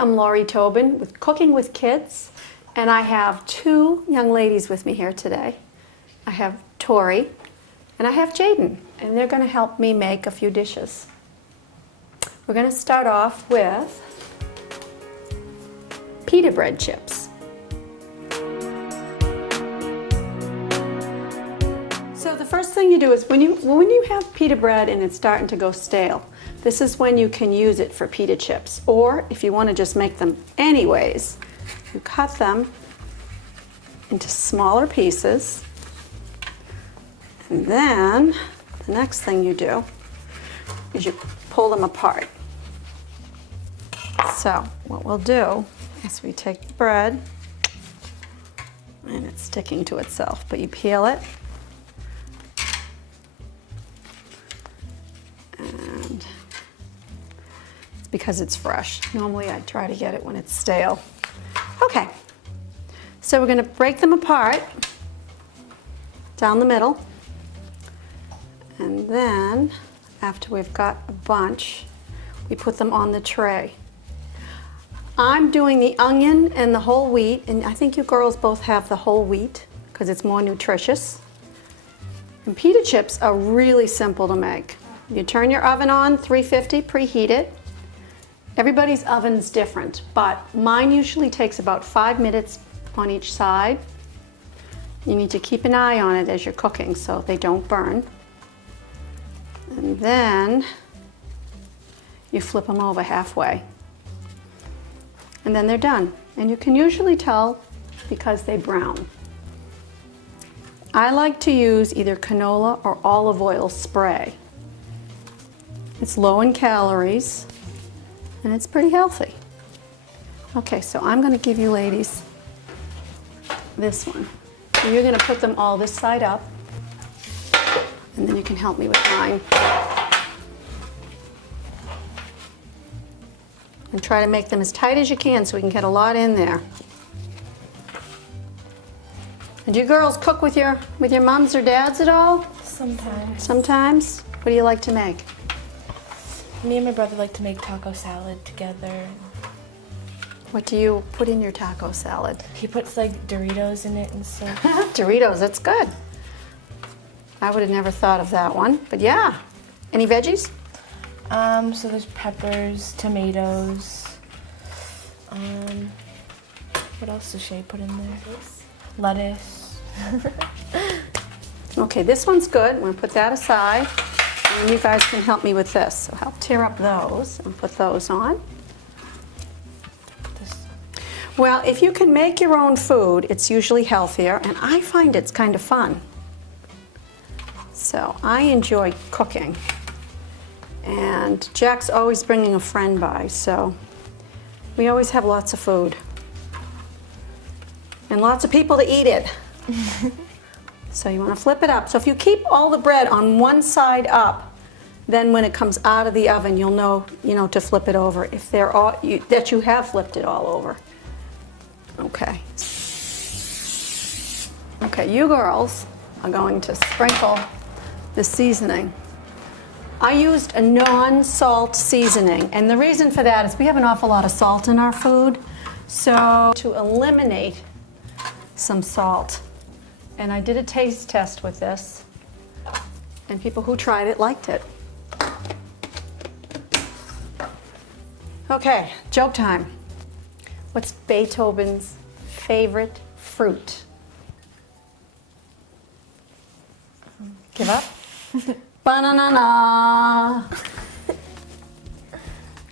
I'm Lori Tobin with Cooking with Kids, and I have two young ladies with me here today. I have Tory and I have Jayden, and they're going to help me make a few dishes. We're going to start off with pita bread chips. So the first thing you do is when you have pita bread and it's starting to go stale, this is when you can use it for pita chips. Or if you want to just make them anyways, you cut them into smaller pieces. And then the next thing you do is you pull them apart. So what we'll do is we take the bread, and it's sticking to itself, but you peel it. And it's because it's fresh. Normally I try to get it when it's stale. Okay, so we're going to break them apart down the middle. And then after we've got a bunch, we put them on the tray. I'm doing the onion and the whole wheat, and I think you girls both have the whole wheat because it's more nutritious. And pita chips are really simple to make. You turn your oven on, 350, preheat it. Everybody's oven's different, but mine usually takes about 5 minutes on each side. You need to keep an eye on it as you're cooking so they don't burn. And then you flip them over halfway. And then they're done. And you can usually tell because they brown. I like to use either canola or olive oil spray. It's low in calories and it's pretty healthy. Okay, so I'm going to give you ladies this one. So you're going to put them all this side up, and then you can help me with mine. And try to make them as tight as you can so we can get a lot in there. And do you girls cook with your moms or dads at all? Sometimes. Sometimes? What do you like to make? Me and my brother like to make taco salad together. What do you put in your taco salad? He puts like Doritos in it and stuff. Doritos, that's good. I would have never thought of that one, but yeah. Any veggies? So there's peppers, tomatoes. What else does Shay put in there? Lettuce. Okay, this one's good. I'm gonna put that aside. And you guys can help me with this. So help tear up those and put those on. Well, if you can make your own food, it's usually healthier, and I find it's kind of fun. So I enjoy cooking. And Jack's always bringing a friend by, so we always have lots of food. And lots of people to eat it. So you want to flip it up. So if you keep all the bread on one side up, then when it comes out of the oven, you'll know, to flip it over if that you have flipped it all over. Okay. Okay, you girls are going to sprinkle the seasoning. I used a non-salt seasoning, and the reason for that is we have an awful lot of salt in our food, so to eliminate some salt. And I did a taste test with this, and people who tried it liked it. Okay, joke time. What's Beethoven's favorite fruit? Give up? Banana.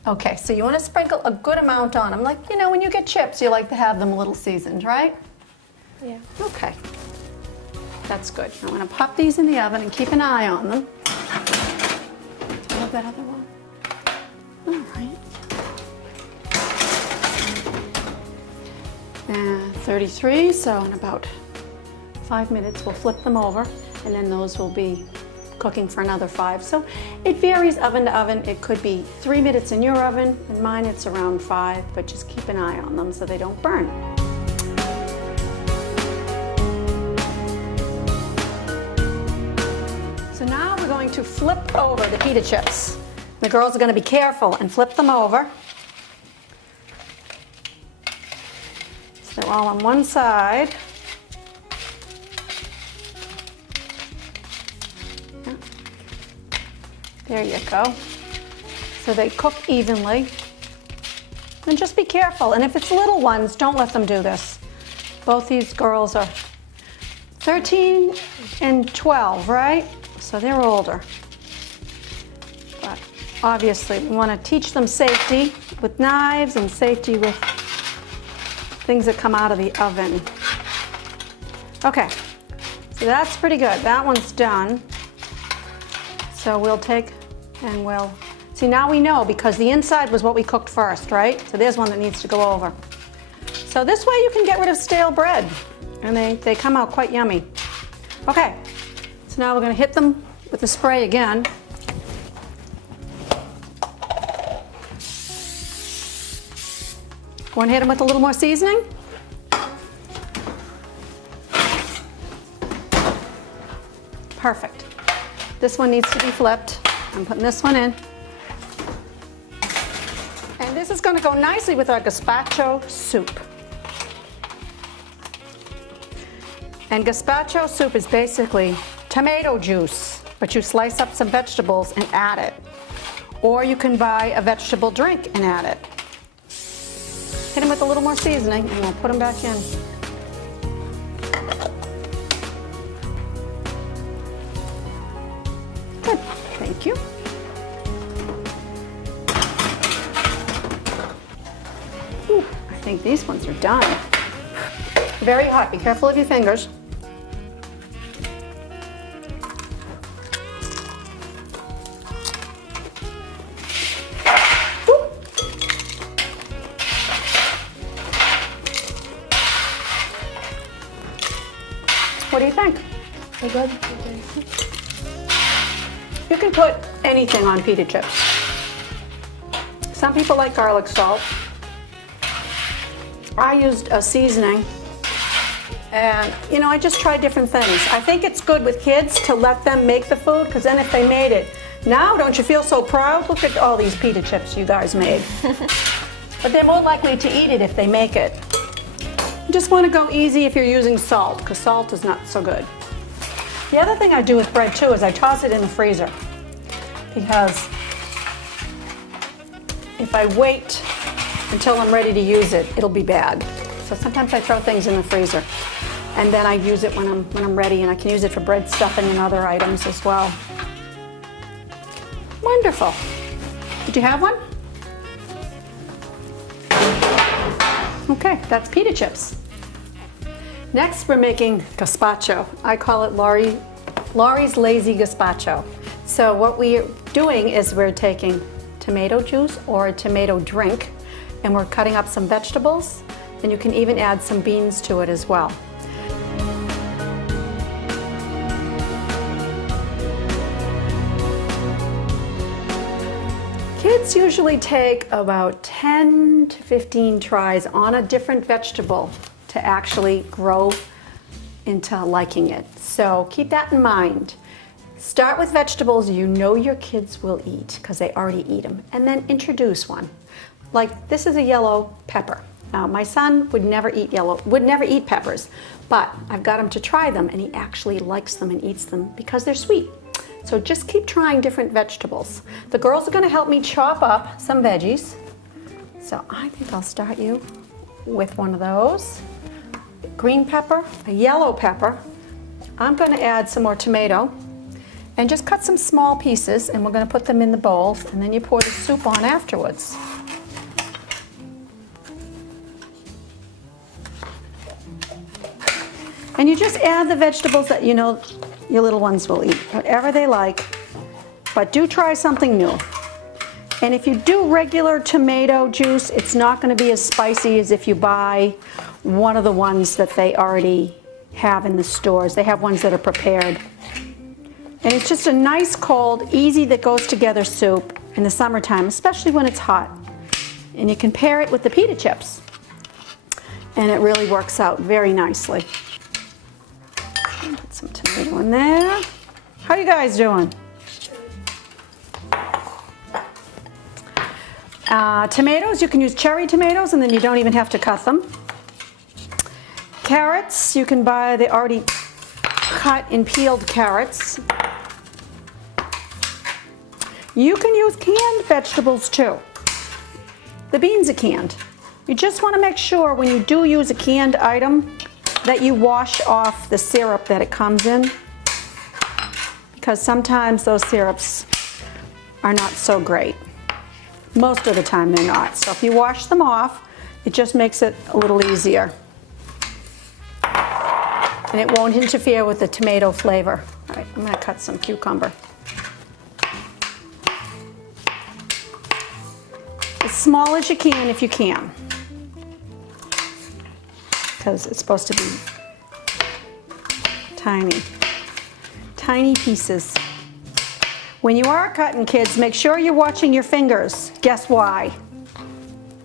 Okay, so you want to sprinkle a good amount on them. Like, when you get chips, you like to have them a little seasoned, right? Yeah. Okay. That's good. I'm going to pop these in the oven and keep an eye on them. Do you have that other one? All right. And 33, so in about 5 minutes we'll flip them over, and then those will be cooking for another 5. So it varies oven to oven. It could be 3 minutes in your oven, and mine it's around 5, but just keep an eye on them so they don't burn. So now we're going to flip over the pita chips. The girls are going to be careful and flip them over. They're all on one side. There you go. So they cook evenly. And just be careful. And if it's little ones, don't let them do this. Both these girls are 13 and 12, right? So they're older. But obviously, we want to teach them safety with knives and safety with things that come out of the oven. Okay, so that's pretty good. That one's done. So we'll take and we'll, see now we know because the inside was what we cooked first, right? So there's one that needs to go over. So this way you can get rid of stale bread and they come out quite yummy. Okay, so now we're gonna hit them with the spray again. Want to hit them with a little more seasoning? Perfect. This one needs to be flipped. I'm putting this one in. And this is going to go nicely with our gazpacho soup. And gazpacho soup is basically tomato juice, but you slice up some vegetables and add it. Or you can buy a vegetable drink and add it. Hit them with a little more seasoning and we'll put them back in. Good, thank you. Ooh, I think these ones are done. Very hot, be careful of your fingers. What do you think? They're good. You can put anything on pita chips. Some people like garlic salt. I used a seasoning and I just tried different things. I think it's good with kids to let them make the food because then if they made it, now don't you feel so proud? Look at all these pita chips you guys made. But they're more likely to eat it if they make it. You just want to go easy if you're using salt because salt is not so good. The other thing I do with bread too is I toss it in the freezer because if I wait until I'm ready to use it, it'll be bad. So sometimes I throw things in the freezer and then I use it when I'm ready, and I can use it for bread stuffing and other items as well. Wonderful. Did you have one? Okay, that's pita chips. Next, we're making gazpacho. I call it Lori's Lazy Gazpacho. So what we're doing is we're taking tomato juice or a tomato drink, and we're cutting up some vegetables, and you can even add some beans to it as well. Kids usually take about 10 to 15 tries on a different vegetable to actually grow into liking it. So keep that in mind. Start with vegetables you know your kids will eat because they already eat them, and then introduce one. Like this is a yellow pepper. Now my son would never eat peppers, but I've got him to try them and he actually likes them and eats them because they're sweet. So just keep trying different vegetables. The girls are going to help me chop up some veggies. So I think I'll start you with one of those. Green pepper, a yellow pepper. I'm going to add some more tomato and just cut some small pieces, and we're going to put them in the bowl, and then you pour the soup on afterwards. And you just add the vegetables that you know your little ones will eat, whatever they like, but do try something new. And if you do regular tomato juice, it's not going to be as spicy as if you buy one of the ones that they already have in the stores. They have ones that are prepared. And it's just a nice, cold, easy that goes together soup in the summertime, especially when it's hot. And you can pair it with the pita chips. And it really works out very nicely. Put some tomato in there. How you guys doing? Tomatoes, you can use cherry tomatoes and then you don't even have to cut them. Carrots, you can buy the already cut and peeled carrots. You can use canned vegetables too. The beans are canned. You just want to make sure when you do use a canned item that you wash off the syrup that it comes in, because sometimes those syrups are not so great. Most of the time they're not. So if you wash them off, it just makes it a little easier. And it won't interfere with the tomato flavor. All right, I'm going to cut some cucumber. As small as you can if you can, because it's supposed to be tiny, tiny pieces. When you are cutting, kids, make sure you're watching your fingers. Guess why?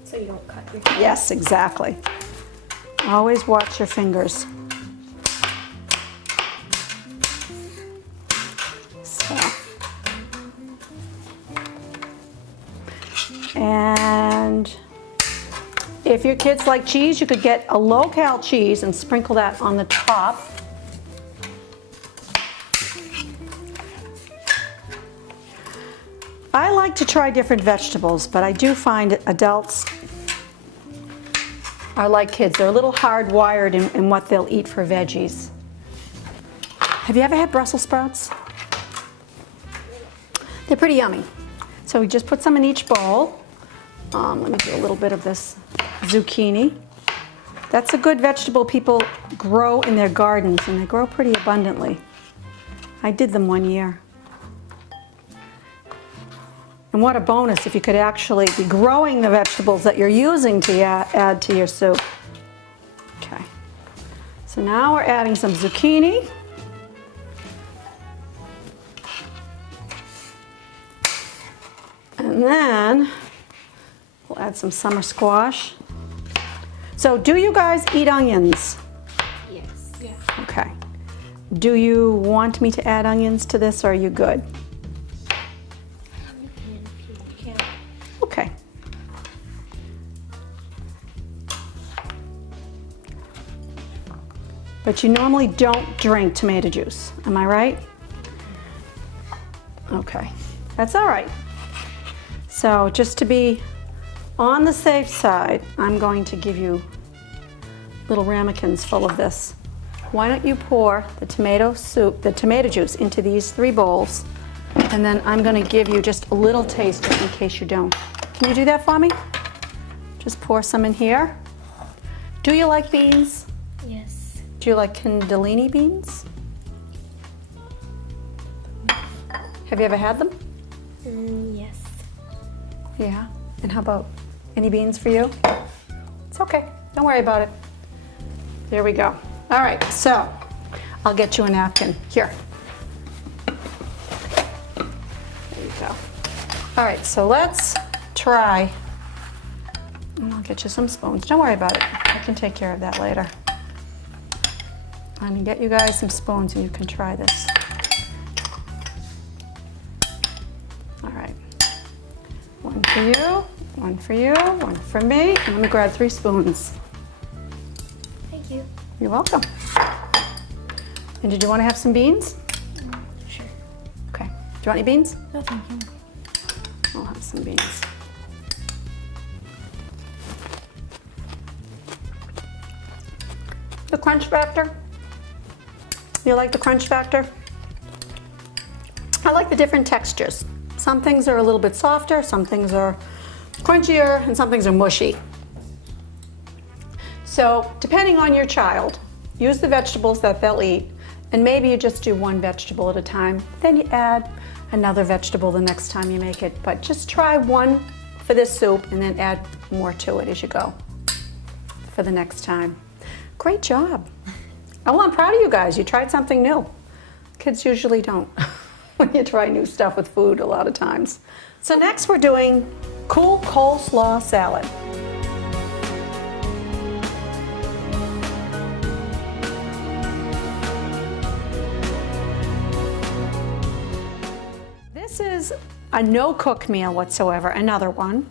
So you don't cut your fingers. Yes, exactly. Always watch your fingers. So. And if your kids like cheese, you could get a low-cal cheese and sprinkle that on the top. I like to try different vegetables, but I do find adults are like kids. They're a little hardwired in what they'll eat for veggies. Have you ever had Brussels sprouts? They're pretty yummy. So we just put some in each bowl. Let me do a little bit of this zucchini. That's a good vegetable people grow in their gardens, and they grow pretty abundantly. I did them one year. And what a bonus if you could actually be growing the vegetables that you're using to add to your soup. Okay, so now we're adding some zucchini. And then we'll add some summer squash. So do you guys eat onions? Yes. Yeah. Okay. Do you want me to add onions to this, or are you good? You can. Okay. But you normally don't drink tomato juice, am I right? Okay, that's all right. So just to be on the safe side, I'm going to give you little ramekins full of this. Why don't you pour the tomato soup, the tomato juice into these 3 bowls, and then I'm going to give you just a little taste in case you don't. Can you do that for me? Just pour some in here. Do you like beans? Yes. Do you like cannellini beans? Have you ever had them? Yes. Yeah. And how about any beans for you? It's okay. Don't worry about it. There we go. All right, so I'll get you a napkin. Here. There you go. All right, so let's try. And I'll get you some spoons. Don't worry about it. I can take care of that later. I'm gonna get you guys some spoons and you can try this. All right. One for you, one for you, one for me. And let me grab 3 spoons. Thank you. You're welcome. And did you want to have some beans? Sure. Okay. Do you want any beans? No, thank you. I'll have some beans. The crunch factor? You like the crunch factor? I like the different textures. Some things are a little bit softer, some things are crunchier, and some things are mushy. So depending on your child, use the vegetables that they'll eat, and maybe you just do 1 vegetable at a time. Then you add another vegetable the next time you make it. But just try 1 for this soup and then add more to it as you go for the next time. Great job. Oh, I'm proud of you guys. You tried something new. Kids usually don't when you try new stuff with food a lot of times. So next we're doing cool coleslaw salad. This is a no-cook meal whatsoever, another one.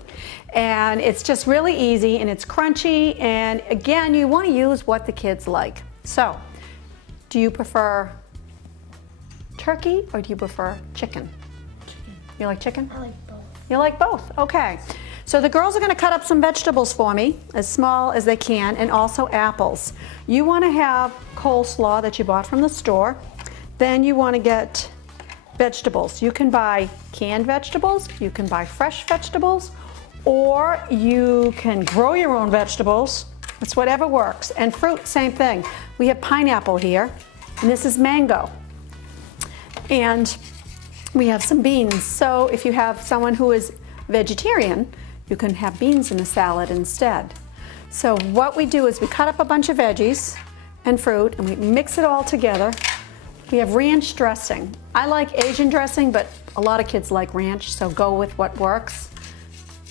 And it's just really easy and it's crunchy. And again, you want to use what the kids like. So, do you prefer turkey or do you prefer chicken? Chicken. You like chicken? I like both. You like both? Okay. So the girls are going to cut up some vegetables for me, as small as they can, and also apples. You want to have coleslaw that you bought from the store. Then you want to get vegetables. You can buy canned vegetables, you can buy fresh vegetables, or you can grow your own vegetables. It's whatever works. And fruit, same thing. We have pineapple here, and this is mango. And we have some beans. So if you have someone who is vegetarian, you can have beans in the salad instead. So what we do is we cut up a bunch of veggies and fruit and we mix it all together. We have ranch dressing. I like Asian dressing, but a lot of kids like ranch, so go with what works.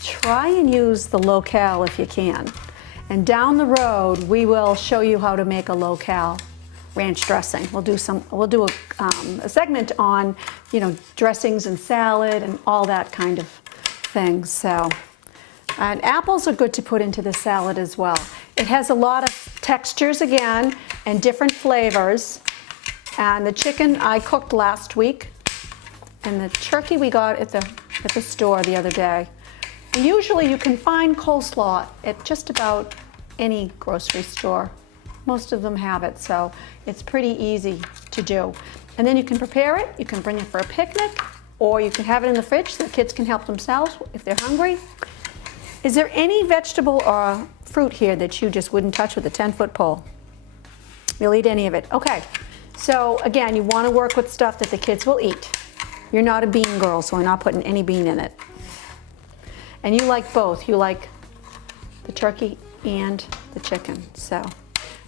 Try and use the local if you can. And down the road, we will show you how to make a local ranch dressing. We'll do a segment on, dressings and salad and all that kind of thing. So, and apples are good to put into the salad as well. It has a lot of textures again and different flavors. And the chicken I cooked last week, and the turkey we got at the store the other day. And usually you can find coleslaw at just about any grocery store. Most of them have it, so it's pretty easy to do. And then you can prepare it, you can bring it for a picnic, or you can have it in the fridge so the kids can help themselves if they're hungry. Is there any vegetable or fruit here that you just wouldn't touch with a 10-foot pole? You'll eat any of it. Okay, so again, you want to work with stuff that the kids will eat. You're not a bean girl, so we're not putting any bean in it. And you like both. You like the turkey and the chicken, so.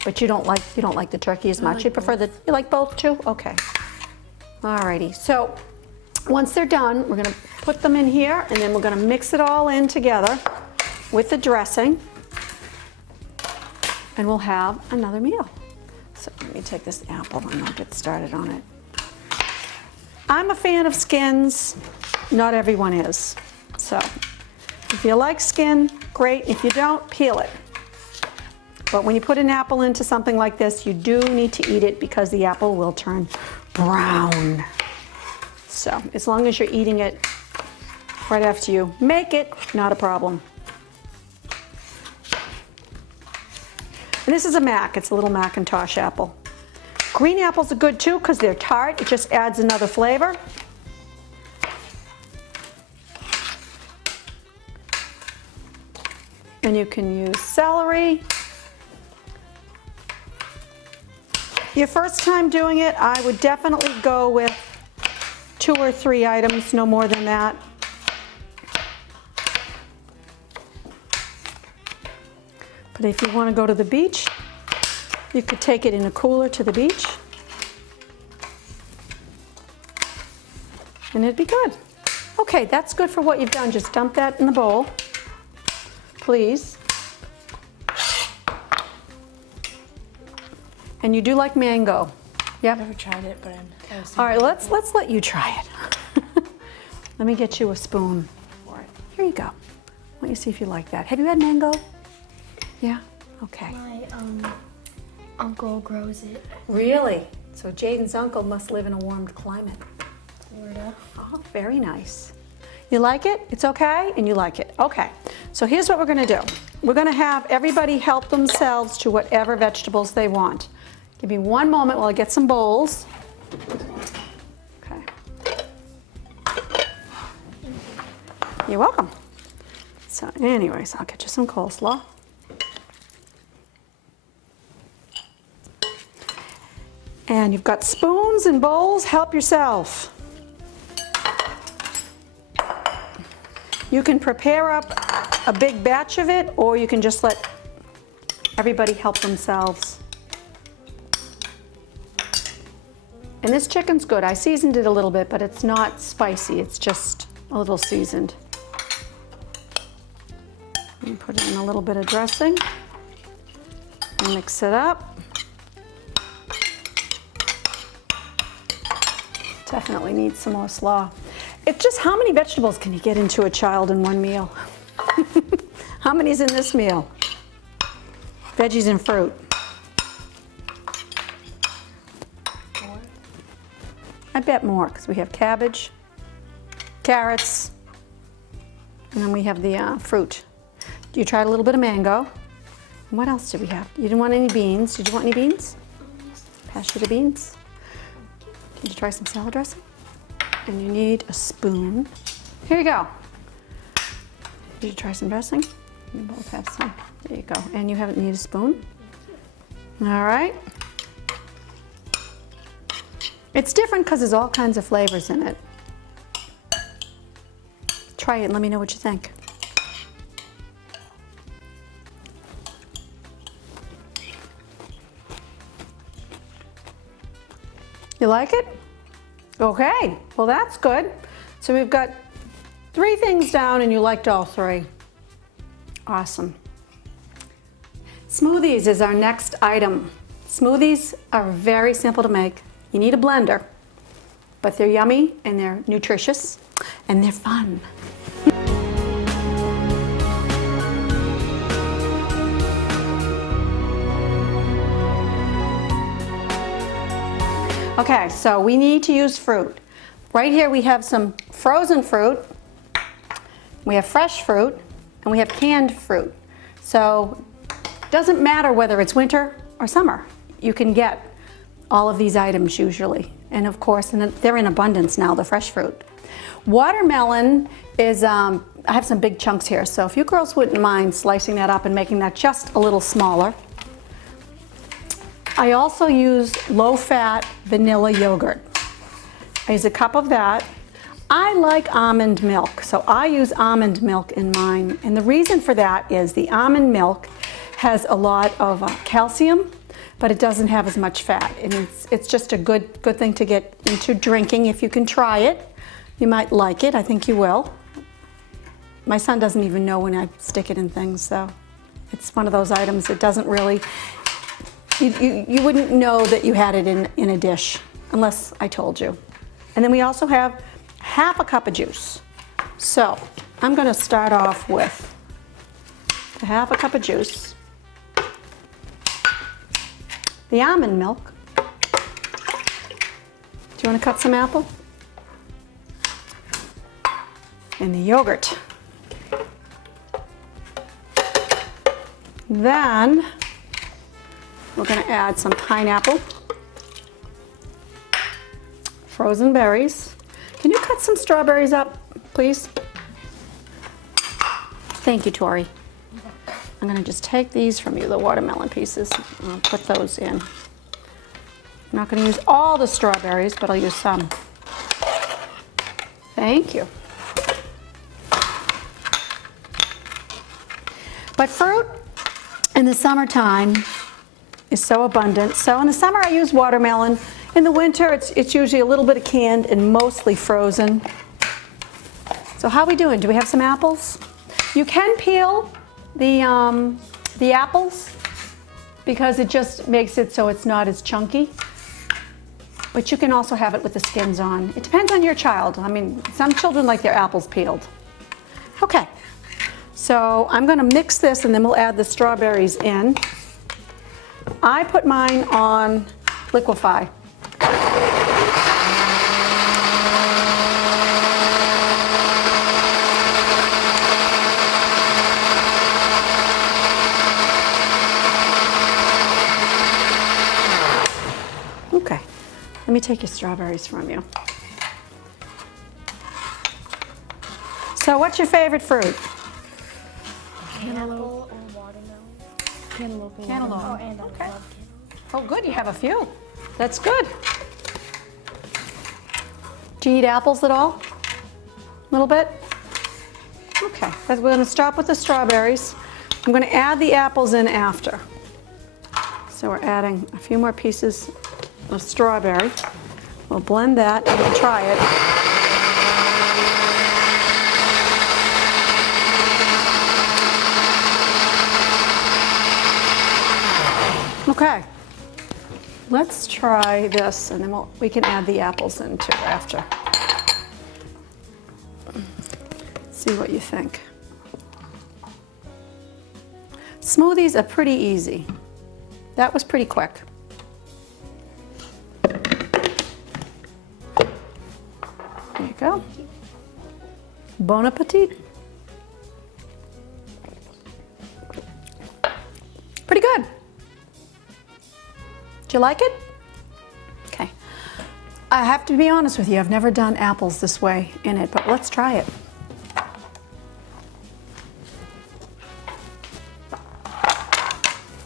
But you don't like the turkey as much. You prefer you like both too? Okay. Alrighty. So once they're done, we're gonna put them in here and then we're gonna mix it all in together with the dressing. And we'll have another meal. So let me take this apple and I'll get started on it. I'm a fan of skins. Not everyone is. So if you like skin, great. If you don't, peel it. But when you put an apple into something like this, you do need to eat it because the apple will turn brown. So as long as you're eating it right after you make it, not a problem. And this is a Mac. It's a little Macintosh apple. Green apples are good too because they're tart. It just adds another flavor. And you can use celery. Your first time doing it, I would definitely go with 2 or 3 items, no more than that. But if you want to go to the beach, you could take it in a cooler to the beach. And it'd be good. Okay, that's good for what you've done. Just dump that in the bowl, please. And you do like mango. Yep. I've never tried it, but All right, let's let you try it. Let me get you a spoon for it. Here you go. Let me see if you like that. Have you had mango? Yeah? Okay. My uncle grows it. Really? So Jayden's uncle must live in a warm climate. Florida. Oh, very nice. You like it? It's okay? And you like it. Okay. So here's what we're going to do. We're going to have everybody help themselves to whatever vegetables they want. Give me one moment while I get some bowls. Okay. You're welcome. So anyways, I'll get you some coleslaw. And you've got spoons and bowls. Help yourself. You can prepare up a big batch of it, or you can just let everybody help themselves. And this chicken's good. I seasoned it a little bit, but it's not spicy. It's just a little seasoned. And put it in a little bit of dressing. And mix it up. Definitely needs some more slaw. It's just how many vegetables can you get into a child in one meal? How many's in this meal? Veggies and fruit. 4. I bet more, because we have cabbage, carrots, and then we have the fruit. You tried a little bit of mango. And what else did we have? You didn't want any beans. Did you want any beans? Pass you the beans. Did you try some salad dressing? And you need a spoon. Here you go. Did you try some dressing? You both have some. There you go. And you haven't need a spoon. All right. It's different because there's all kinds of flavors in it. Try it and let me know what you think. You like it? Okay, well that's good. So we've got 3 things down and you liked all 3. Awesome. Smoothies is our next item. Smoothies are very simple to make. You need a blender, but they're yummy and they're nutritious and they're fun. Okay, so we need to use fruit. Right here we have some frozen fruit, we have fresh fruit, and we have canned fruit. So it doesn't matter whether it's winter or summer. You can get all of these items usually. And of course, they're in abundance now, the fresh fruit. Watermelon is, I have some big chunks here, so if you girls wouldn't mind slicing that up and making that just a little smaller. I also use low-fat vanilla yogurt. I use a cup of that. I like almond milk, so I use almond milk in mine. And the reason for that is the almond milk has a lot of calcium, but it doesn't have as much fat. And it's just a good thing to get into drinking. If you can try it, you might like it. I think you will. My son doesn't even know when I stick it in things, so it's one of those items that doesn't really, you wouldn't know that you had it in a dish unless I told you. And then we also have half a cup of juice. So I'm going to start off with the half a cup of juice, the almond milk. Do you want to cut some apple? And the yogurt. Then we're going to add some pineapple, frozen berries. Can you cut some strawberries up, please? Thank you, Tori. I'm going to just take these from you, the watermelon pieces, and I'll put those in. I'm not going to use all the strawberries, but I'll use some. Thank you. But fruit in the summertime is so abundant. So in the summer I use watermelon. In the winter it's usually a little bit of canned and mostly frozen. So how are we doing? Do we have some apples? You can peel the apples because it just makes it so it's not as chunky. But you can also have it with the skins on. It depends on your child. I mean, some children like their apples peeled. Okay. So I'm going to mix this and then we'll add the strawberries in. I put mine on liquefy. Okay, let me take your strawberries from you. So what's your favorite fruit? Cantaloupe or watermelon. Cantaloupe. Cantaloupe. Oh, and I Okay. love cantaloupe. Oh, good, you have a few. That's good. Do you eat apples at all? A little bit? Okay, we're going to stop with the strawberries. I'm going to add the apples in after. So we're adding a few more pieces of strawberry. We'll blend that and we'll try it. Okay, let's try this and then we can add the apples in too after. See what you think. Smoothies are pretty easy. That was pretty quick. There you go. Bon appetit. Pretty good. Do you like it? Okay. I have to be honest with you, I've never done apples this way in it, but let's try it.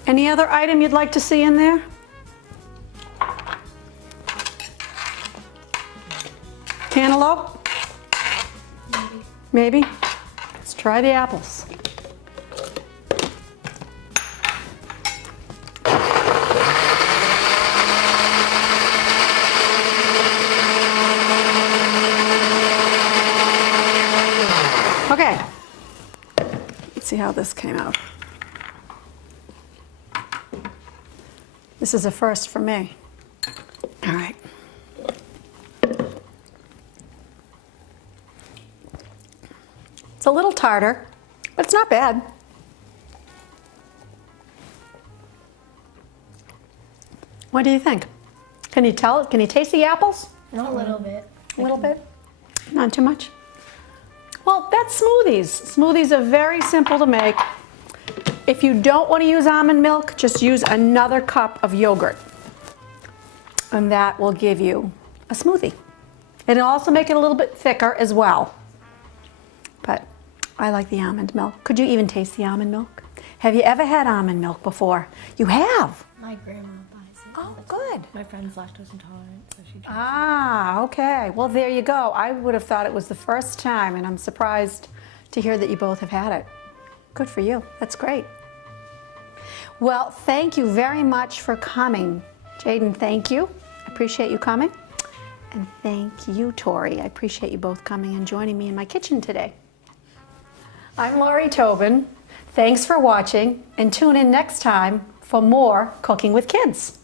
Any other item you'd like to see in there? Cantaloupe? Maybe. Let's try the apples. Okay. Let's see how this came out. This is a first for me. All right. It's a little tartar, but it's not bad. What do you think? Can you tell? Can you taste the apples? A little bit. A little bit? Not too much? Well, that's smoothies. Smoothies are very simple to make. If you don't want to use almond milk, just use another cup of yogurt. And that will give you a smoothie. It'll also make it a little bit thicker as well. But I like the almond milk. Could you even taste the almond milk? Have you ever had almond milk before? You have? My grandma buys it. Oh, good. My friend's lactose intolerant, so she drinks Ah, okay. Well, there you go. I would have thought it was the first time, and I'm surprised to hear that you both have had it. Good for you. That's great. Well, thank you very much for coming. Jayden, thank you. I appreciate you coming. And thank you, Tory. I appreciate you both coming and joining me in my kitchen today. I'm Lori Tobin. Thanks for watching, and tune in next time for more Cooking with Kids.